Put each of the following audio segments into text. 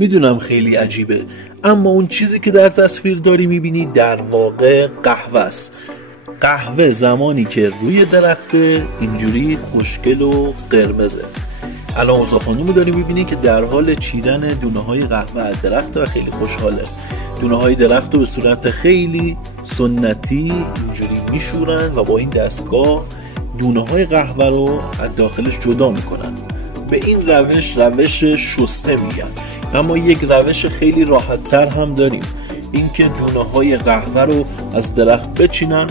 میدونم خیلی عجیبه، اما اون چیزی که در تصویر داری میبینی در واقع قهوه است. قهوه زمانی که روی درخته اینجوری خوشگل و قرمزه. الان اوضاع خانومی داری میبینی که در حال چیدن دونه های قهوه از درخت و خیلی خوشحاله. دونه های درخت رو به صورت خیلی سنتی اینجوری میشورن و با این دستگاه دونه های قهوه رو از داخلش جدا میکنن. به این روش شسته میگن. اما یک روش خیلی راحت تر هم داریم، اینکه دونه های قهوه رو از درخت بچینن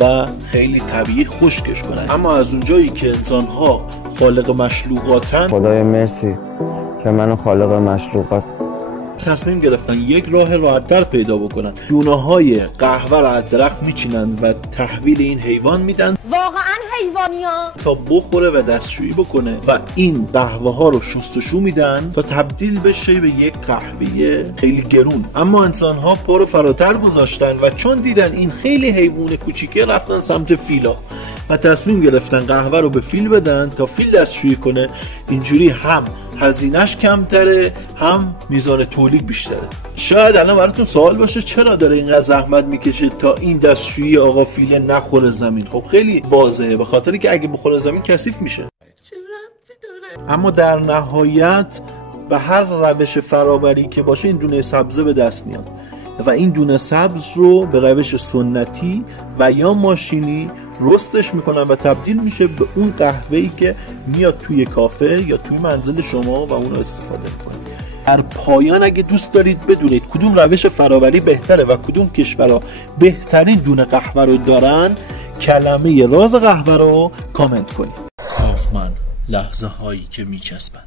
و خیلی طبیعی خشکش کنن. اما از اونجایی که انسان ها خالق مشلوقاتن، خدای مرسی که منو خالق مشلوقات، تصمیم گرفتن یک راه راحت‌تر پیدا بکنن. دونه‌های قهوه رو از درخت میچینن و تحویل این حیوان میدن، واقعا حیوانیا، تا بخوره و دستشویی بکنه و این قهوه ها رو شستشو میدن تا تبدیل بشه به یک قهوه خیلی گرون. اما انسان ها پا رو فراتر گذاشتن و چون دیدن این خیلی حیوان کوچیکه رفتن سمت فیلا و تصمیم گرفتن قهوه رو به فیل بدن تا فیل دستشویی کنه. اینجوری هم هزینه‌اش کمتره، هم میزان تولید بیشتره. شاید الان براتون سوال باشه چرا داره اینقدر زحمت میکشه تا این دستشویی آقا فیل نخوره زمین؟ خب خیلی واضحه، به خاطری که اگه بخوره زمین کثیف میشه. اما در نهایت به هر روش فرآوری که باشه این دونه سبزه به دست میاد و این دونه سبز رو به روش سنتی و یا ماشینی رستش میکنن و تبدیل میشه به اون قهوه‌ای که میاد توی کافه یا توی منزل شما و اون رو استفاده میکنید. در پایان اگه دوست دارید بدونید کدوم روش فرآوری بهتره و کدوم کشورها بهترین دونه قهوه رو دارن، کلمه راز قهوه رو کامنت کنید. کافمن، لحظه هایی که میچسبن.